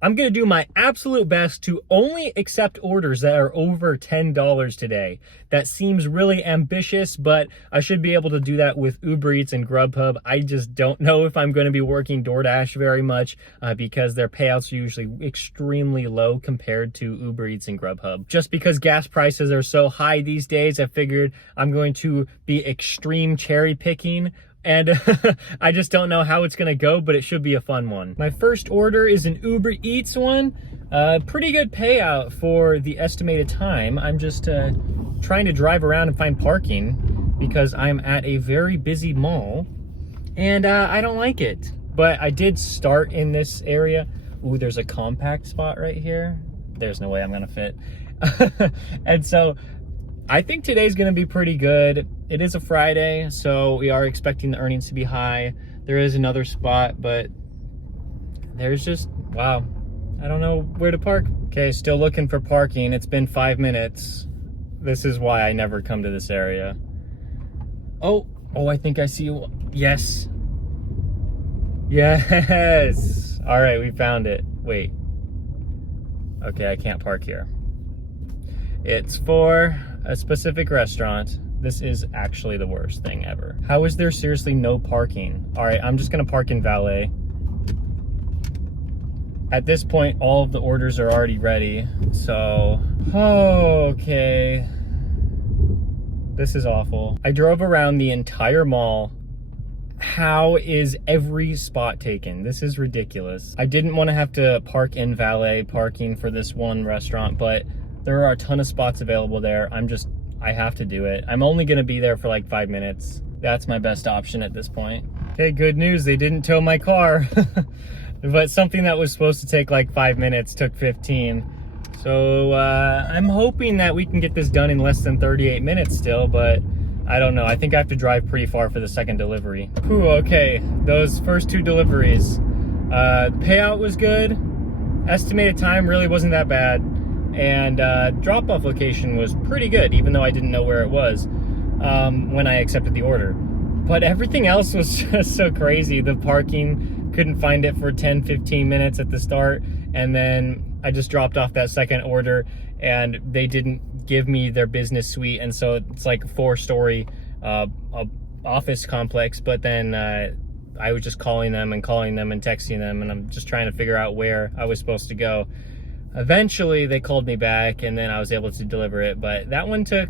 I'm going to do my absolute best to only accept orders that are over $10 today. That seems really ambitious, but I should be able to do that with Ubereats and Grubhub. I just don't know if I'm going to be working DoorDash very much because their payouts are usually extremely low compared to Ubereats and Grubhub. Just because gas prices are so high these days, I figured I'm going to be extreme cherry picking. And I just don't know how it's gonna go, but it should be a fun one. My first order is an Uber Eats one. Pretty good payout for the estimated time. I'm just trying to drive around and find parking because I'm at a very busy mall and I don't like it. But I did start in this area. Ooh, there's a compact spot right here. There's no way I'm gonna fit. And so I think today's gonna be pretty good. It is a Friday, so we are expecting the earnings to be high. There is another spot, but there's just, wow, I don't know where to park. Okay, still looking for parking. It's been 5 minutes. This is why I never come to this area. Oh, I think I see you. Yes. Yes. All right, we found it. Wait. Okay, I can't park here. It's for a specific restaurant. This is actually the worst thing ever. How is there seriously no parking? All right, I'm just gonna park in valet. At this point, all of the orders are already ready, so, okay. This is awful. I drove around the entire mall. How is every spot taken? This is ridiculous. I didn't wanna have to park in valet parking for this one restaurant, but there are a ton of spots available there. I have to do it. I'm only gonna be there for like 5 minutes. That's my best option at this point. Okay, good news, they didn't tow my car. But something that was supposed to take like 5 minutes took 15. So I'm hoping that we can get this done in less than 38 minutes still, but I don't know. I think I have to drive pretty far for the second delivery. Ooh, okay, those first 2 deliveries. The payout was good. Estimated time really wasn't that bad. And drop-off location was pretty good, even though I didn't know where it was when I accepted the order. But everything else was just so crazy. The parking, couldn't find it for 10-15 minutes at the start, and then I just dropped off that second order and they didn't give me their business suite, and so it's like a 4-story office complex, but then I was just calling them and texting them, and I'm just trying to figure out where I was supposed to go. Eventually they called me back and then I was able to deliver it, but that one took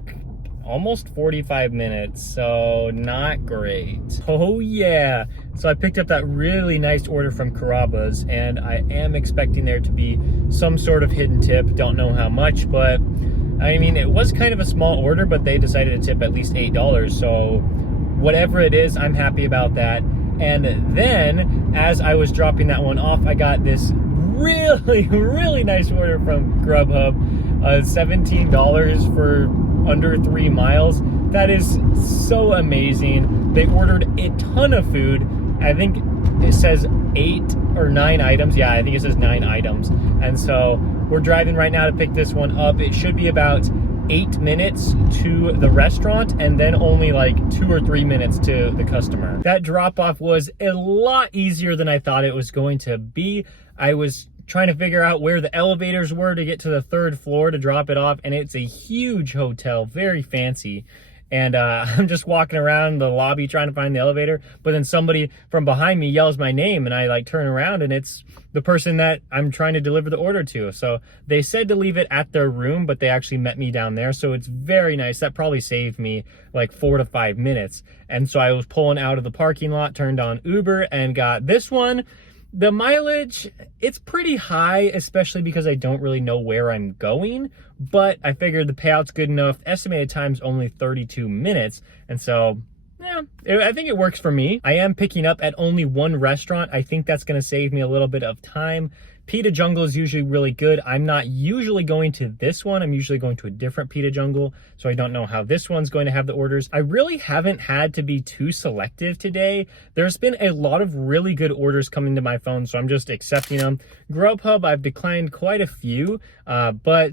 almost 45 minutes, so not great. Oh yeah, so I picked up that really nice order from Carrabba's, and I am expecting there to be some sort of hidden tip. Don't know how much, but I mean, it was kind of a small order, but they decided to tip at least $8, so whatever it is, I'm happy about that. And then as I was dropping that one off, I got this really nice order from Grubhub, $17 for under 3 miles. That is so amazing. They ordered a ton of food. I think it says 8 or 9 items. Yeah, I think it says 9 items. And so we're driving right now to pick this one up. It should be about 8 minutes to the restaurant and then only like 2 or 3 minutes to the customer. That drop off was a lot easier than I thought it was going to be. I was trying to figure out where the elevators were to get to the 3rd floor to drop it off, and it's a huge hotel, very fancy. And I'm just walking around the lobby trying to find the elevator, but then somebody from behind me yells my name, and I like turn around and it's the person that I'm trying to deliver the order to. So they said to leave it at their room, but they actually met me down there. So it's very nice. That probably saved me like 4 to 5 minutes. And so I was pulling out of the parking lot, turned on Uber, and got this one. The mileage, it's pretty high, especially because I don't really know where I'm going, but I figured the payout's good enough. Estimated time's only 32 minutes, and so, yeah, I think it works for me. I am picking up at only 1 restaurant. I think that's gonna save me a little bit of time. Pita Jungle is usually really good. I'm not usually going to this one. I'm usually going to a different Pita Jungle, so I don't know how this one's going to have the orders. I really haven't had to be too selective today. There's been a lot of really good orders coming to my phone, so I'm just accepting them. Grubhub, I've declined quite a few, but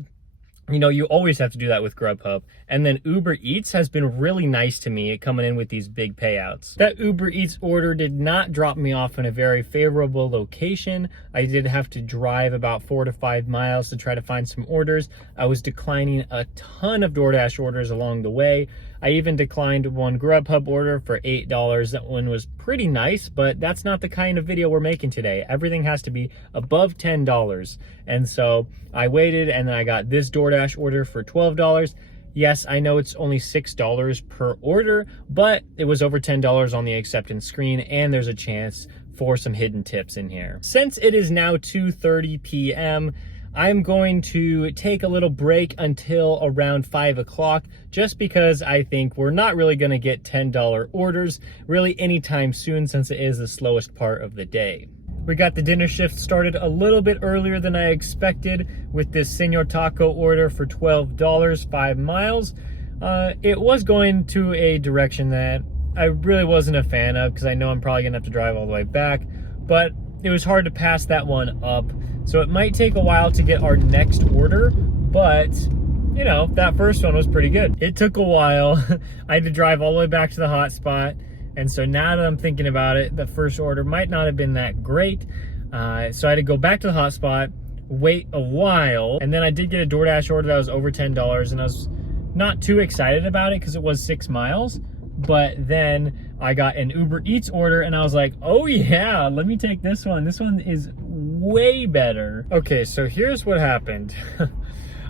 You know, you always have to do that with Grubhub. And then Uber Eats has been really nice to me coming in with these big payouts. That Uber Eats order did not drop me off in a very favorable location. I did have to drive about 4 to 5 miles to try to find some orders. I was declining a ton of DoorDash orders along the way. I even declined one Grubhub order for $8. That one was pretty nice, but that's not the kind of video we're making today. Everything has to be above $10. And so I waited, and then I got this DoorDash order for $12. Yes, I know it's only $6 per order, but it was over $10 on the acceptance screen, and there's a chance for some hidden tips in here. Since it is now 2:30 p.m., I'm going to take a little break until around 5 o'clock, just because I think we're not really gonna get $10 orders really anytime soon, since it is the slowest part of the day. We got the dinner shift started a little bit earlier than I expected with this Senor Taco order for $12, 5 miles. It was going to a direction that I really wasn't a fan of, because I know I'm probably gonna have to drive all the way back, but it was hard to pass that one up. So it might take a while to get our next order, but you know, that first one was pretty good. It took a while. I had to drive all the way back to the hotspot. And so now that I'm thinking about it, the first order might not have been that great. So I had to go back to the hotspot, wait a while, and then I did get a DoorDash order that was over $10, and I was not too excited about it because it was 6 miles. But then I got an Uber Eats order, and I was like, oh yeah, let me take this one. This one is way better. Okay, so here's what happened.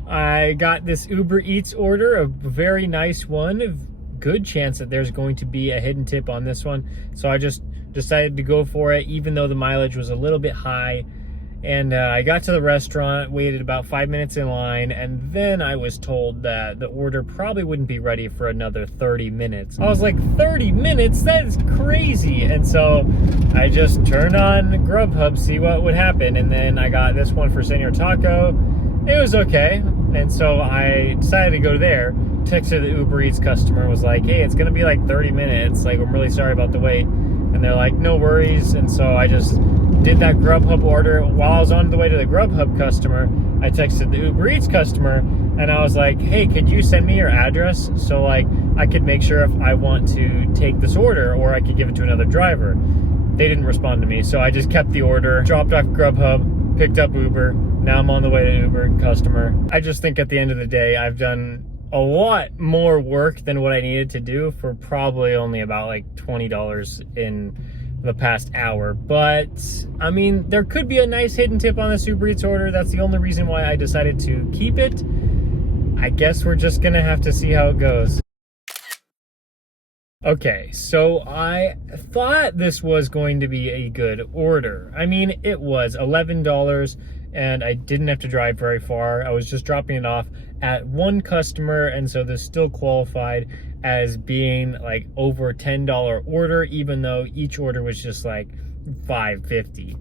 I got this Uber Eats order, a very nice one. Good chance that there's going to be a hidden tip on this one. So I just decided to go for it, even though the mileage was a little bit high. And I got to the restaurant, waited about 5 minutes in line, and then I was told that the order probably wouldn't be ready for another 30 minutes. I was like, 30 minutes? That is crazy. And so I just turned on Grubhub, see what would happen. And then I got this one for Senor Taco. It was okay. And so I decided to go there. Texted the Uber Eats customer, was like, hey, it's gonna be like 30 minutes. Like, I'm really sorry about the wait. And they're like, no worries. And so I just did that Grubhub order. While I was on the way to the Grubhub customer, I texted the Uber Eats customer, and I was like, hey, could you send me your address so like I could make sure if I want to take this order, or I could give it to another driver. They didn't respond to me, so I just kept the order, dropped off Grubhub, picked up Uber. Now I'm on the way to Uber customer. I just think at the end of the day, I've done a lot more work than what I needed to do for probably only about like $20 in the past hour. But I mean, there could be a nice hidden tip on this Uber Eats order. That's the only reason why I decided to keep it. I guess we're just gonna have to see how it goes. Okay, so I thought this was going to be a good order. I mean, it was $11, and I didn't have to drive very far. I was just dropping it off at one customer, and so this still qualified as being like over $10 order, even though each order was just like $5.50.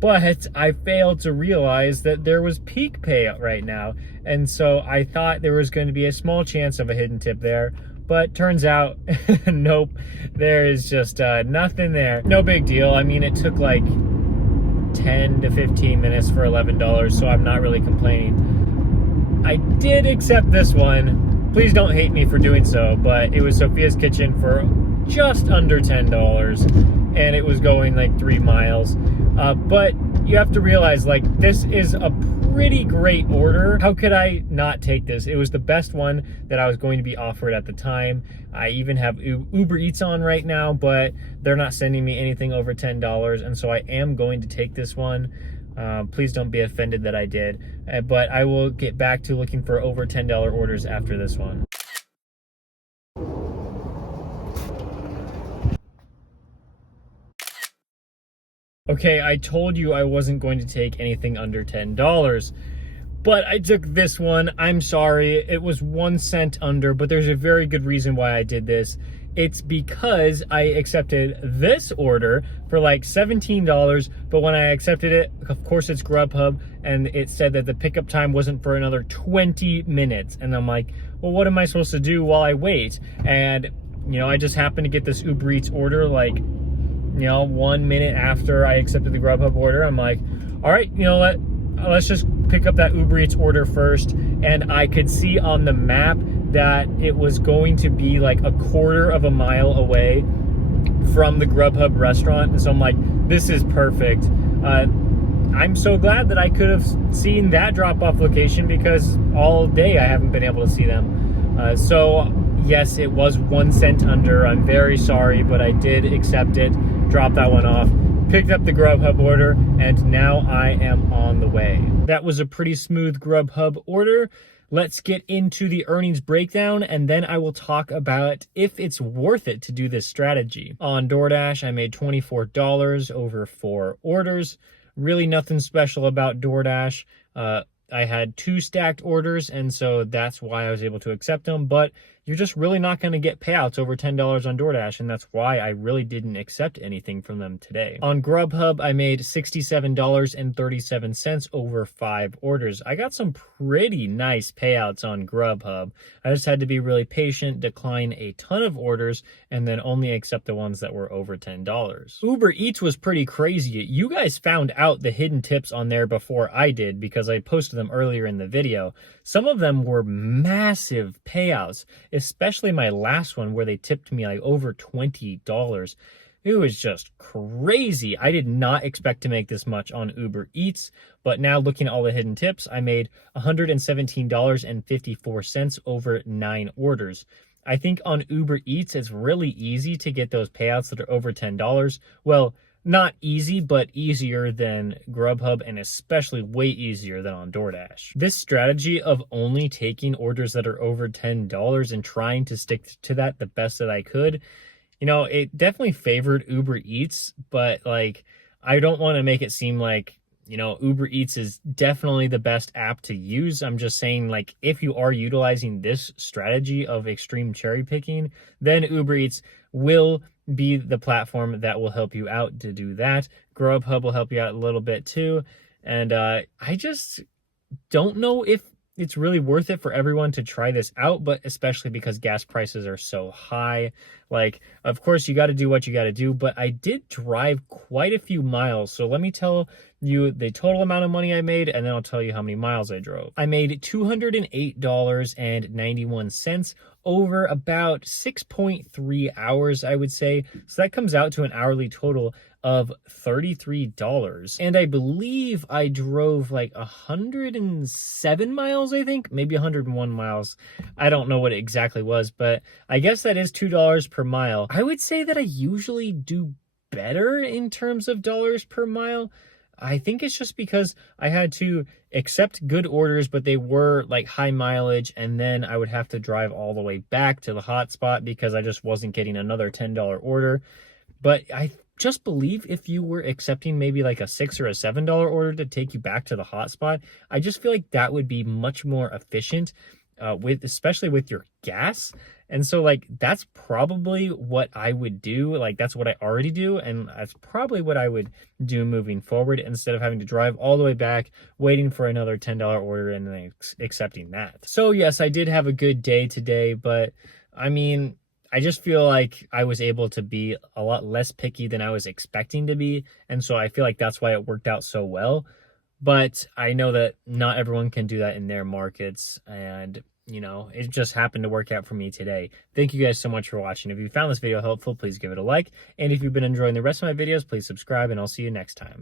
But I failed to realize that there was peak payout right now, and so I thought there was going to be a small chance of a hidden tip there. But turns out, nope, there is just nothing there. No big deal. I mean, it took like 10 to 15 minutes for $11, so I'm not really complaining. I did accept this one. Please don't hate me for doing so, but it was Sophia's Kitchen for just under $10, and it was going like 3 miles. But you have to realize, like, this is a pretty great order. How could I not take this? It was the best one that I was going to be offered at the time. I even have Uber Eats on right now, but they're not sending me anything over $10, and so I am going to take this one. Please don't be offended that I did, but I will get back to looking for over $10 orders after this one. Okay, I told you I wasn't going to take anything under $10, but I took this one. I'm sorry, it was 1 cent under, but there's a very good reason why I did this. It's because I accepted this order for like $17, but when I accepted it, of course it's Grubhub, and it said that the pickup time wasn't for another 20 minutes. And I'm like, well, what am I supposed to do while I wait? And, you know, I just happened to get this Uber Eats order like, you know, 1 minute after I accepted the Grubhub order. I'm like, all right, you know, let's just pick up that Uber Eats order first, and I could see on the map that it was going to be like a quarter of a mile away from the Grubhub restaurant. And so I'm like, this is perfect. I'm so glad that I could have seen that drop-off location, because all day I haven't been able to see them. So yes, it was 1 cent under. I'm very sorry, but I did accept it, drop that one off, picked up the Grubhub order, and now I am on the way. That was a pretty smooth Grubhub order. Let's get into the earnings breakdown, and then I will talk about if it's worth it to do this strategy. On DoorDash, I made $24 over 4 orders. Really nothing special about DoorDash. I had 2 stacked orders, and so that's why I was able to accept them, but you're just really not going to get payouts over $10 on DoorDash, and that's why I really didn't accept anything from them today. On Grubhub, I made $67.37 over 5 orders. I got some pretty nice payouts on Grubhub. I just had to be really patient, decline a ton of orders, and then only accept the ones that were over $10. Uber Eats was pretty crazy. You guys found out the hidden tips on there before I did, because I posted them earlier in the video. Some of them were massive payouts, especially my last one where they tipped me like over $20. It was just crazy. I did not expect to make this much on Uber Eats, but now looking at all the hidden tips, I made $117.54 over 9 orders. I think on Uber Eats, it's really easy to get those payouts that are over $10. Well, not easy, but easier than Grubhub, and especially way easier than on DoorDash. This strategy of only taking orders that are over $10 and trying to stick to that the best that I could, you know, it definitely favored Uber Eats, but like, I don't want to make it seem like, you know, Uber Eats is definitely the best app to use. I'm just saying, like, if you are utilizing this strategy of extreme cherry picking, then Uber Eats will be the platform that will help you out to do that. Grubhub will help you out a little bit too. And I just don't know if it's really worth it for everyone to try this out, but especially because gas prices are so high. Like, of course, you got to do what you got to do, but I did drive quite a few miles. So let me tell you the total amount of money I made, and then I'll tell you how many miles I drove. I made $208.91 over about 6.3 hours, I would say. So that comes out to an hourly total of $33. And I believe I drove like 107 miles, I think, maybe 101 miles. I don't know what it exactly was, but I guess that is $2 per mile. I would say that I usually do better in terms of dollars per mile. I think it's just because I had to accept good orders, but they were like high mileage, and then I would have to drive all the way back to the hotspot because I just wasn't getting another $10 order. But I just believe if you were accepting maybe like a $6 or a $7 order to take you back to the hotspot, I just feel like that would be much more efficient, especially with your gas. And so like, that's probably what I would do. Like, that's what I already do. And that's probably what I would do moving forward, instead of having to drive all the way back, waiting for another $10 order and then accepting that. So yes, I did have a good day today, but I mean, I just feel like I was able to be a lot less picky than I was expecting to be. And so I feel like that's why it worked out so well. But I know that not everyone can do that in their markets, and you know, it just happened to work out for me today. Thank you guys so much for watching. If you found this video helpful, please give it a like. And if you've been enjoying the rest of my videos, please subscribe, and I'll see you next time.